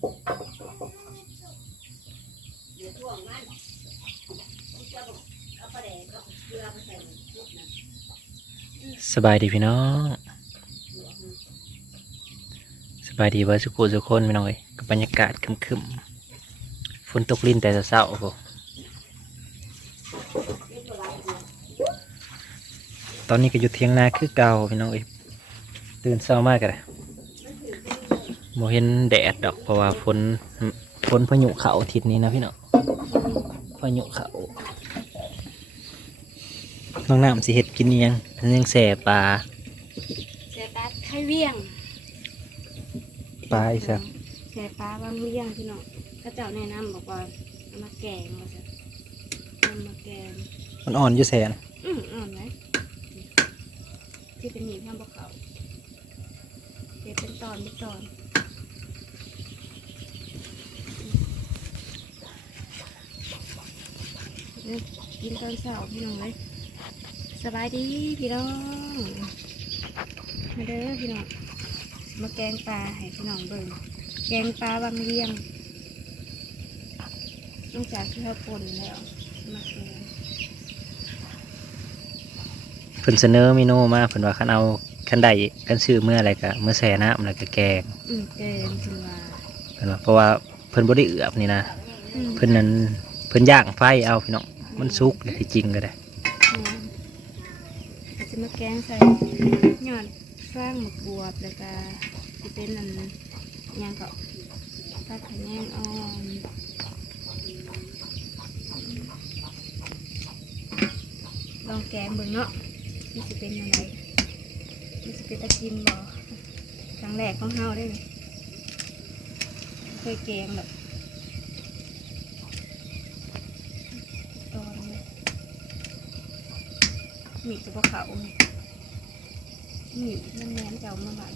สบายดีพี่น้องสบายดีว่าสุขุสุคนพี่น้องเอ้ยกับบรรยากาศครึมๆฝนตกลิ้นแต่เช้าๆพวกตอนนี้ก็อยู่เทียงนาคือเก่าพี่น้องเอ้ตื่นเช้ามากเลย โมเห็นแดดดอกเพราะว่าฝนฝนพายุเขาอาทิศนี้นะพี่น้องพายุเขาน้องน้ำสิเห็ดกินอิหยังยังแส่ปลาเสียปลาไข่เวียงปลาอีกสักเสียปลาบางเวียงพี่น้องก็เจ้าแนะนำบอกว่าเอามาแกงมาสิเอามาแกงมันอ่อนอยู่แสนอืมอ่อนไหมที่เป็นหนีบข้างบกเขาเดี๋ยวเป็นตอนเป็นตอนเนี่ยกินตอนเช้าพี่น้องเลยสบายดีพี่น้องมาเด้อพี่น้องมาแกงปลาให้พี่น้องเบิ่งแกงปลาบางเวียงนอกจากที่เขาป่นแล้วมาแกงเพิ่นเสนอเมนูมาเพิ่นว่าคันเอาคันใดคันซื้อเมื่ออะไรก็เมื่อแส่น้ำแล้วก็แกงอืมแกงถึงว่าเพิ่นว่าเพราะว่าเพิ่นบ่ได้เอือบนี่นะอืมเพิ่นนั้นเพิ่นย่างไฟเอาพี่น้อง มันสุกเลยที่จริงก็ได้อืมอาจจะมาแกงใส่หย่อนฟางหมกบวบแล้วก็จะเป็นอันหยังก็ผักขะแยงอ่อนลองแกงเบิ่งเนาะนี่จะเป็นอะไรนี่จะเป็นตะกินบ่ครั้งแรกของเฮาได้ไหมเคยแกงแบบตอนนี้ มีจะพวกเขาไหมมีมันแม่นเจ้ามาบ้าน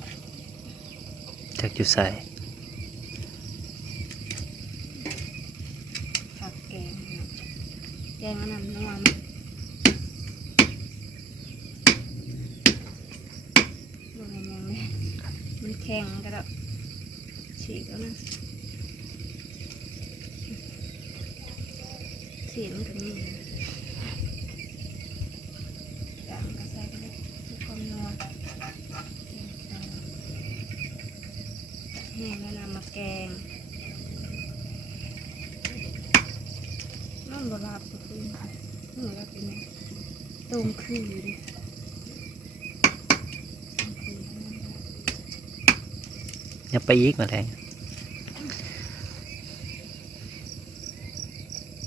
จักอยู่ใส่ผักแกงเนาะแกงอันนั้นนัวไหมบ่แม่นหยังเลยมันแข็งกระดอกฉีกแล้วนะฉีกมันก็มีจางก็ใส่ไปเลยมีความนัว แห้งแล้วนำมาแกงนั่นบลาบก็คือนี่แล้วเป็นไงตรงคือดิตรงคืออย่าไปอีกมาแทง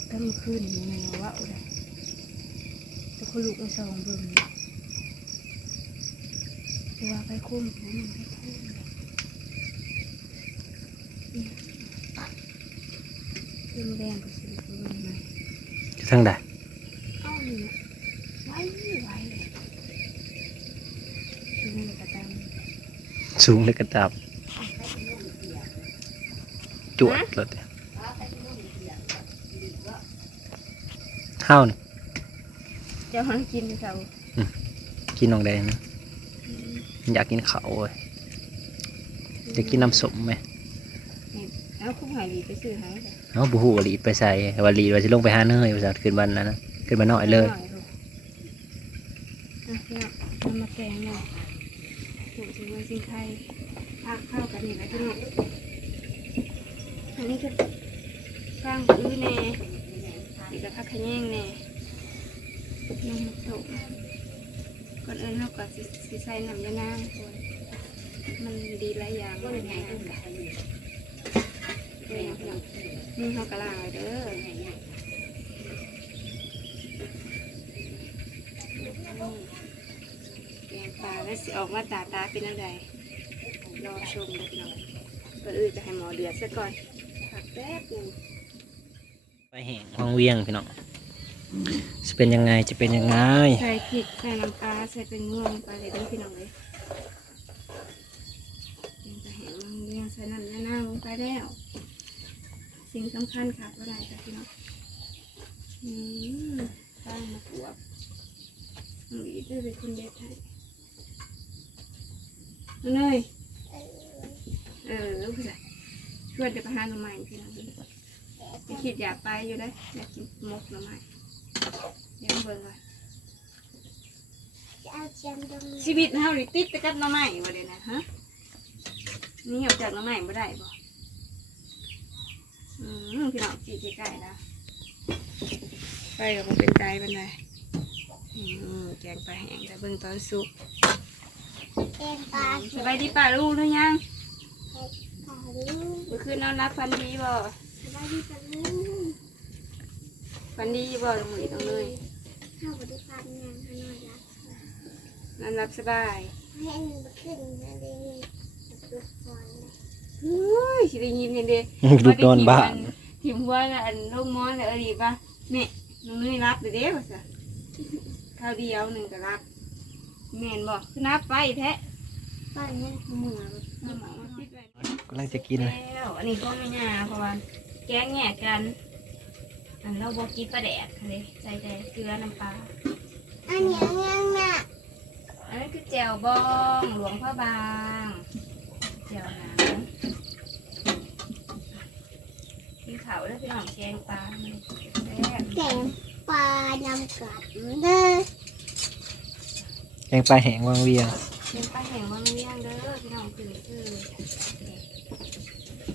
ถ้ามันขึ้นนี่มันว่าเอาได้แต่คนลูกไอ้สองเบิ่งแต่ว่าไปคุ้มผมมันไปคุ้ม เรื่องแดงก็สิเบิ่งไหมอยู่ทางใดเอ้านี่ไว้ไว้เลยคือมันกระตังสูงเลยกระดับจวดรถเฮานี่เจ้าหังกินเขากินน้องแดงนะอยากกินข้าวเว้ยอยากกินน้ำส้มไหม เอาคุ้มหายดีไปซื้อให้จ้ะเอาบุหูวาลีไปใส่วาลีว่าจะลงไปหาเนยว่าจะขึ้นวันนั้นนะขึ้นมาหน่อยเลยหน่อยลูกอะพี่น้องเอามาแกงหน่อยถูกสิวันสิงไทยพักเข้ากันนี่แหละพี่น้องอันนี้ก็ฟางอื้อแน่อีกก็พักขะแยงแน่น้ำมันตกก่อนอื่นเราก็สิสิใส่น้ำยานางก่อนมันดีหลายอย่างมันง่าย ขึ้นกันนี่พี่น้องนี่เขากระลางเด้อแกงปลาแล้วสิออกมาตาตาเป็นอะไรรอชมเลยพี่น้องก็อื่นจะให้หมอเดือดซะก่อนผักแป๊บหนึงไปแห่งวังเวียงพี่น้องจะเป็นยังไงจะเป็นยังไงใส่พริกใส่น้ำปลาใส่เป็นม่วงไปเลยด้อพี่น้องเลยยังจะเห็นมันเลี้ยงใส่น้ำยาหน้าลงไปแล้ว สิ่งสำคัญขาดอะไรค่ะพี่น้องอืมตั้งมะกรูดน้องอีได้เป็นคนเด็ดให้น้องเนยเออผู้ชายชวนจะไปหาหน่อไม้พี่น้องไปคิดอยากไปอยู่ได้อยากกินมกหน่อไม้เดี๋ยวเบิ่งก่อนจะเอาเชียชีวิตเฮานี่ติดแต่กับหน่อไม้บ่ได้นะฮะนี่ออกจากหน่อไม้บ่ได้บ่ อืมพี่น้องจีใกล้ๆนะไปกับมันเป็นใจเป็นไงอืมแกงปลาแห้งแต่เบิ่งตอนสุกแกงปลาสบายดีป่าลูกหรือยังปลาลูกเมื่อคืนนอนรับฟันดีบ่สบายดีปลาลูกฟันดีบ่ตรงนี้ตรงเลยข้าวบริการงานฮานอยรักนอนรับสบายให้อันนี้มาขึ้นนะเด้ตุกฟอนเลย เฮ้ยสิได้ยินเห็นเด้ลูกนอนบ้านทิมหัวน่ะอันลูกมอนน่ะเออดีป่ะนี่น้องนุ้ยรับเด้อเด้ว่าซะข้าวเดียวหนึ่งก็รับแม่นบ่คือนับไปแท้ป้าเนี่ยเหมือนเอาหมามาปิดไว้กำลังจะกินเลยแล้วอันนี้ก็ไม่ยาเพราะว่าแกงแง่กันอันเราบอกกินปลาแดดค่ะเลยใส่แต่เกลือน้ำปลาอันนี้ยังน่ะอันนั้นคือแจ่วบองหลวงพ่อบาง แจ่วหนางกินเขาแล้วพี่น้องแกงปลามันแซ่บแกงปลานำกัดเด้อแกงปลาแห้งวางเวียงแกงปลาแห้งวังเลี้ยงเด้อพี่น้องคือคือ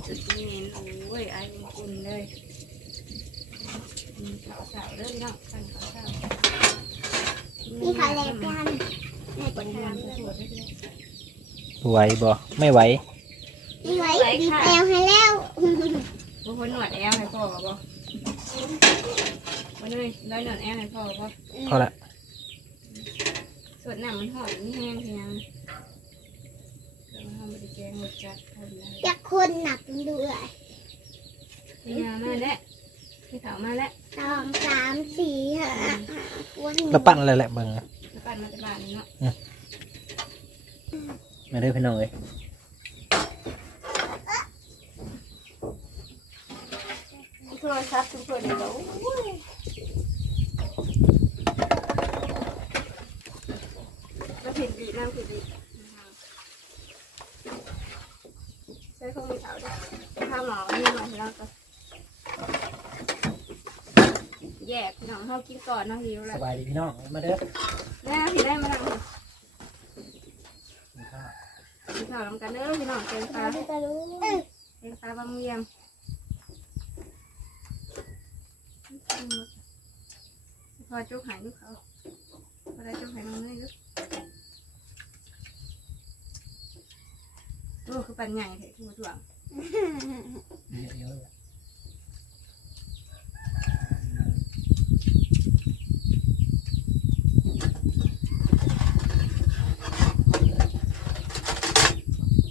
จุดนี้เน้นโอ้ยไอ้เป็นคุณเลยมีข้าวสาวเด้อพี่น้องสั่นข้าวสาวมีขาแหลกกันแม่ปจะริมา ณทำสวยๆด้วยไหวบ่ไม่ไหวนี่ไว้ดีแปลวให้แล้วบางคนหนวดแอลให้พ่อบ่บ่วันนี้ร้อยหนวดแอลให้พ่อบ่พอละสวดน้ำมันหอมนี่แห้งทียังเดี๋ยวทำบริแกงหมดจัดทำอะไรจะคนหนักด้วยทียังมาแล้วพี่เถามาแล้วสองสามสี่ห้าวันแล้วปั้นอะไรแหละเบิ่งอะแล้วปั่นมาจากบ้านนี่เนาะ มาเด้อพี่น้องเอ้ยโทรศัพท์ทุกคนเดี๋ยวแล้วผิดดีน้ำผิดดีใช้ข้าวมีเถาด้วยข้าวหมอนี่มาแล้วก็แยกพี่น้องเขากินก่อนเนาะหิวสแล้วบายดีพี่น้อง มาเด้อแม่พี่ได้มาแล้วพี่ ข่าวลำกันเด้อพี่น้องเต็มตาจะรู้เต็มตาบางเวียงพอจุกหายลูกเขาพอได้จุกหายน้องเนยลูกโอ้คือปันใหญ่เถอะทั่วทั่วเยอะ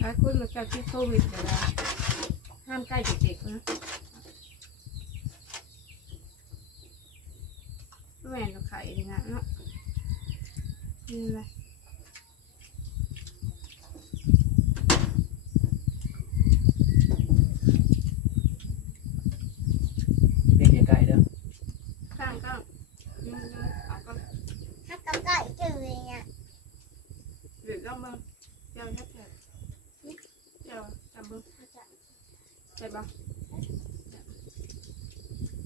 หลายคนมา จาที่โควิดเดี๋ยวนะห้ามใกล้เด็กๆนะแม่นเราขายดีนะเนาะนี่เลย ๆเรียกไกลๆเด้อ ข้างก็ยืนเลยเอาก็ ถ้ากำกับจืดเนี่ย หรือเรามาเจ้าแค่แค่เจ้าจับมือใช่ปะ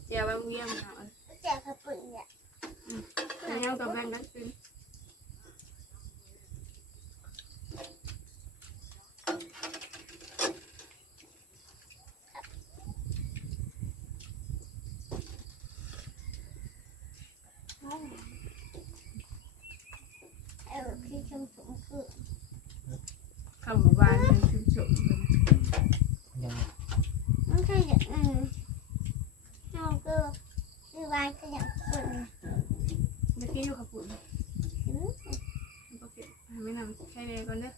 เจ้าบางเวียงเอา แจกกระปุกเนี่ย แต่เงากับแบงนั้นเป็น เออคือชมพูคือ คำว่าบ้านเป็นชุมชนเป็น ยัง มันคืออย่างอืมเราก็คือวายก็อย่างคน เมื่อกี้อยู่กับปุ่น อืม โอเค ไม่นำใช้เลยก่อนเด้อ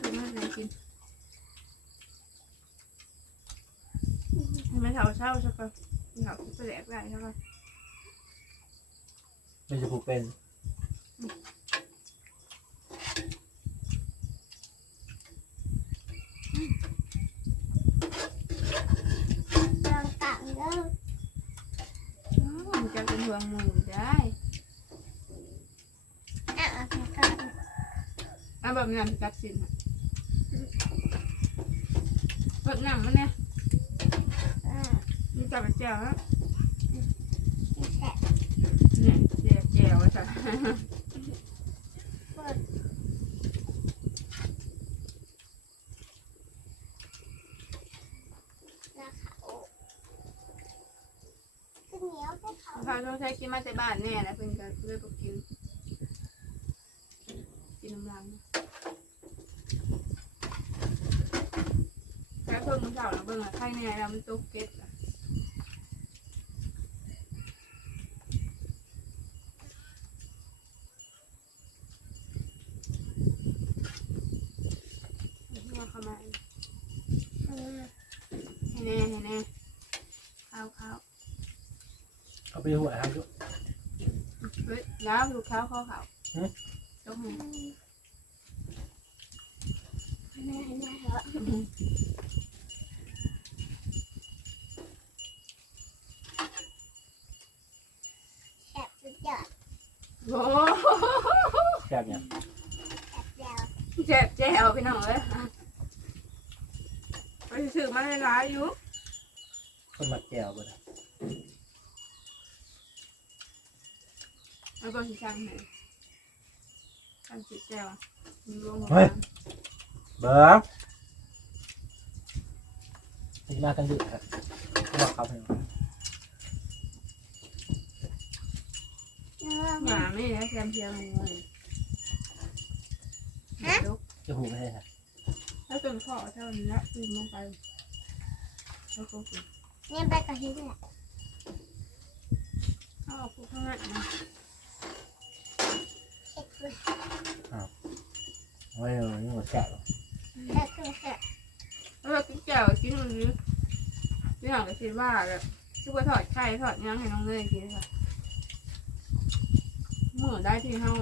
คือมาไหนกินไม่เท่าเช่าใช่ปะเท่าแปลกได้ใช่ปะไม่จะผูกเป็นลองต่างเด้อมันจะเป็นห่วงหมูได้อะ เอาไปก่อนอะแบบนี้จักสินอะเปิดน้ำมันเนี่ยอ่ามีจับไปแจวแล้วแฉะเนี่ยแจวแจวไว้จ้ะเปิดนะคะโอ้ขึ้นเหนียวได้เขาพาเราใช้กินมาแต่บ้านแน่นะเพิ่นก็เลยบอกกินกิ นน้ำลังแค่เพิ่มมือเสาแล้วเบิ่งอะไข่แน่แล้วมันตกเก็ตอะเอาเข้ามาให้แน่ให้แน่ข้าวข้าวเอาไปหัวครับลูก เฮ้ยแล้วลูกข้าวข้าวขาวหือยกมือ แม่แม่เหรอแฉะสุดยอดโอ้แซ่บยังแฉะแจ๋วเจ็บแจวพี่น้องเอ้ยไปซื้อมาหลายๆอยู่คนมาแก้วบ่ได้แล้วก็สิช่างให้ช่างจิตแจวมีรวมหัว เบิ้งนี่มากันดึกครับบอกเขาไปหน่อยหมาไม่ได้แซมเพียงเลยยกจะหูไม่ใช่ครับแล้วจนข้อเท่านี้ละลืมลงไปแล้วก็กินเนี่ยไปกับฮิตแหละเอาออกพวกข้างหน้านะเช็คคือไม่เอานี่หมดแซ่บหรอก แฉะคือแฉะแล้วก็กินแจวกินมันนี้พี่น้องก็คิดว่าแบบชื่อว่าถอดไข่ถอดยังให้น้องเลยกินค่ะเมื่อได้ที่ห้อง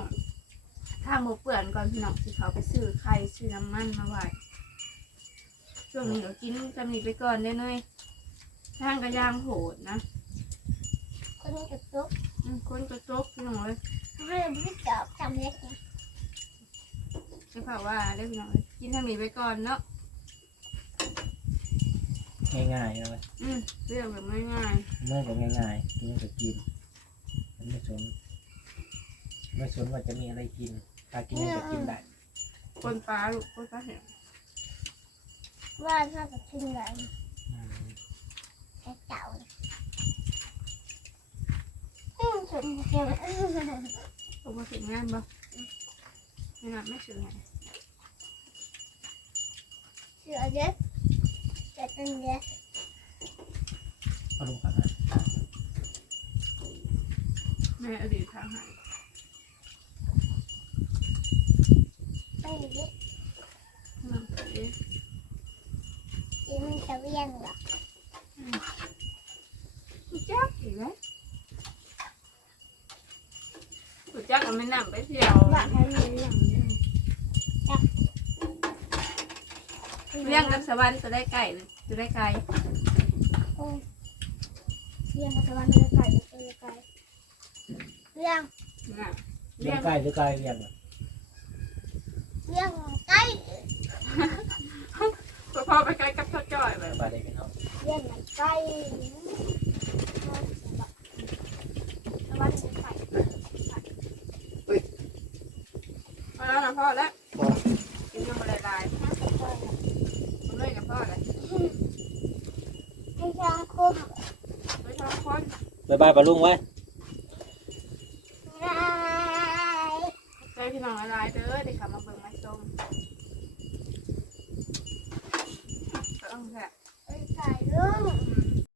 ถ้าหมเปื่อนก่อนพี่น้องที่เขาไปซื้อไข่ซื้อน้ำมันมาไว้ช่วงนี้เดี๋ยวกินจำนี้ไปก่อนได้เลยทางกระยางโหดนะคนนี้กับซุปอืมคนกระจกพี่น้องเลยให้พี่จอบจำเล็กนะ จะเผาว่าได้พี่น้องเลยกินทางนี้ไปก่อนเนาะง่ายๆเลยอืมเรื่องแบบง่ายเมื่อก็ง่ายๆ กินก็กินมันไม่สนไม่สนว่าจะมีอะไรกินถ้ากินก็กินได้ๆคนปลาลูกคนปลาเห็นว่าถ้าจะกินอะไรอืมแค่เจ้าเลยอืมสุดเก่งอืมปกติงานบ่ ไม่งานไม่ซื้อไงเสือเยอะแต่เป็นเยอะเอาลงก่อนนะแม่อดีตทางหายไม่เยอะน้ำใสกินมันจะเวียนหรอกกูจักอีกแล้วกูจักก็ไม่นำไปเที่ยวว่าให้มันหลัง เนี่ยเลี้ยงกับสวรรค์จะได้ไก่จะได้ไก่โอ้ยเลี้ยงกับตะวันเลี้ยงไก่เลี้ยงไก่เลี้ยงน่ะเลี้เลี้ยยงงใกล้หรือไกลเลี้ยงอะเลี้ยงไก่พ่อไปไกลกับพ่อจ้อยไปสบายได้พี่น้องเลี้ยงไก่ตะวันเลี้ยงไก่ พอแล้วนะพ่อแล้วกินยังไม่ได้ลายผมเลยกับพ่อเลย ให้ช้างคุ้ม ไม่ชอบคน บายปลาลุงไว้